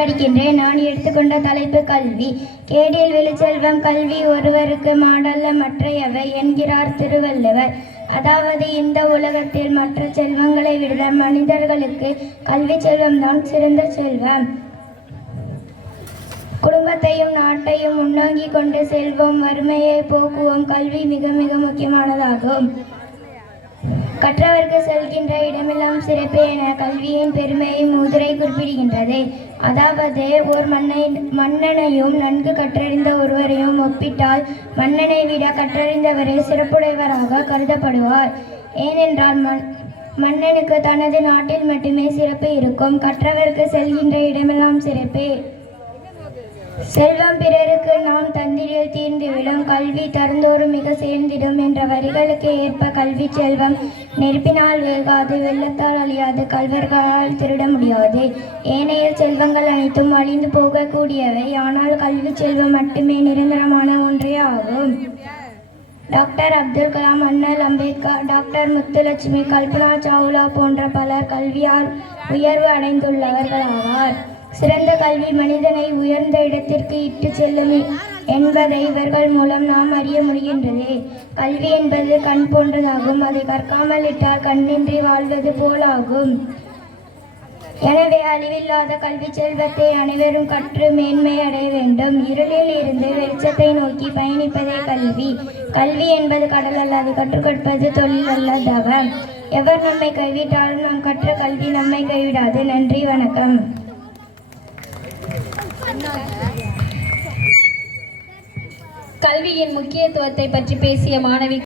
படிக்கின்றேன். நான் எடுத்துக்கொண்ட தலைப்பு கல்வி. கேடில் விழுச்செல்வம் கல்வி ஒருவருக்கு மாடல்ல மற்றையவை என்கிறார் திருவள்ளுவர். அதாவது இந்த உலகத்தில் மற்ற செல்வங்களை விட மனிதர்களுக்கு கல்வி செல்வம்தான் சிறந்த செல்வம். குடும்பத்தையும் நாட்டையும் முன்னோக்கி கொண்டு செல்வோம், வறுமையை போக்குவோம். கல்வி மிக மிக முக்கியமானதாகும். கற்றவர்க்கு செல்கின்ற இடமெல்லாம் சிறப்பு என கல்வியின் பெருமையை மூதுரை குறிப்பிடுகின்றது. அதாவது ஓர் மன்னனையும் நன்கு கற்றறிந்த ஒருவரையும் ஒப்பிட்டால் மன்னனை விட கற்றறிந்தவரே சிறப்புடையவராக கருதப்படுவார். ஏனென்றால் மன்னனுக்கு தனது நாட்டில் மட்டுமே சிறப்பு இருக்கும். கற்றவர்க்கு செல்கின்ற இடமெல்லாம் சிறப்பு. செல்வம் பிறருக்கு நாம் தந்திரில் தீர்ந்துவிடும், கல்வி தருந்தோறும் மிக சேர்ந்திடும் என்ற வரிகளுக்கு ஏற்ப கல்வி செல்வம் நெருப்பினால் வேகாது, வெள்ளத்தால் அழியாது, கல்வர்களால் திருட முடியாது. ஏனைய செல்வங்கள் அனைத்தும் அழிந்து போகக்கூடியவை. ஆனால் கல்வி செல்வம் மட்டுமே நிரந்தரமான ஒன்றே ஆகும். டாக்டர் அப்துல் கலாம், அண்ணல் அம்பேத்கர், டாக்டர் முத்துலட்சுமி, கல்பனா சாவ்லா போன்ற பலர் கல்வியால் உயர்வு அடைந்துள்ளவர்களாவார். சிறந்த கல்வி மனிதனை உயர்ந்த இடத்திற்கு இட்டு செல்லும் என்பதை இவர்கள் மூலம் நாம் அறிய முடிகின்றது. கல்வி என்பது கண் போன்றதாகும். அதை கற்காமல் இட்டால் கண்ணின்றி வாழ்வது போலாகும். எனவே அழிவில்லாத கல்வி செல்வத்தை அனைவரும் கற்று மேன்மை அடைய வேண்டும். இருளில் இருந்து வெளிச்சத்தை நோக்கி பயணிப்பதே கல்வி. கல்வி என்பது கடல் அல்ல, அதை கற்றுக் கொடுப்பது தொழில் அல்ல, தவம். எவர் நம்மை கைவிட்டாலும் நாம் கற்ற கல்வி நம்மை கைவிடாது. நன்றி, வணக்கம். கல்வியின் முக்கியத்துவத்தை பற்றி பேசிய மாணவி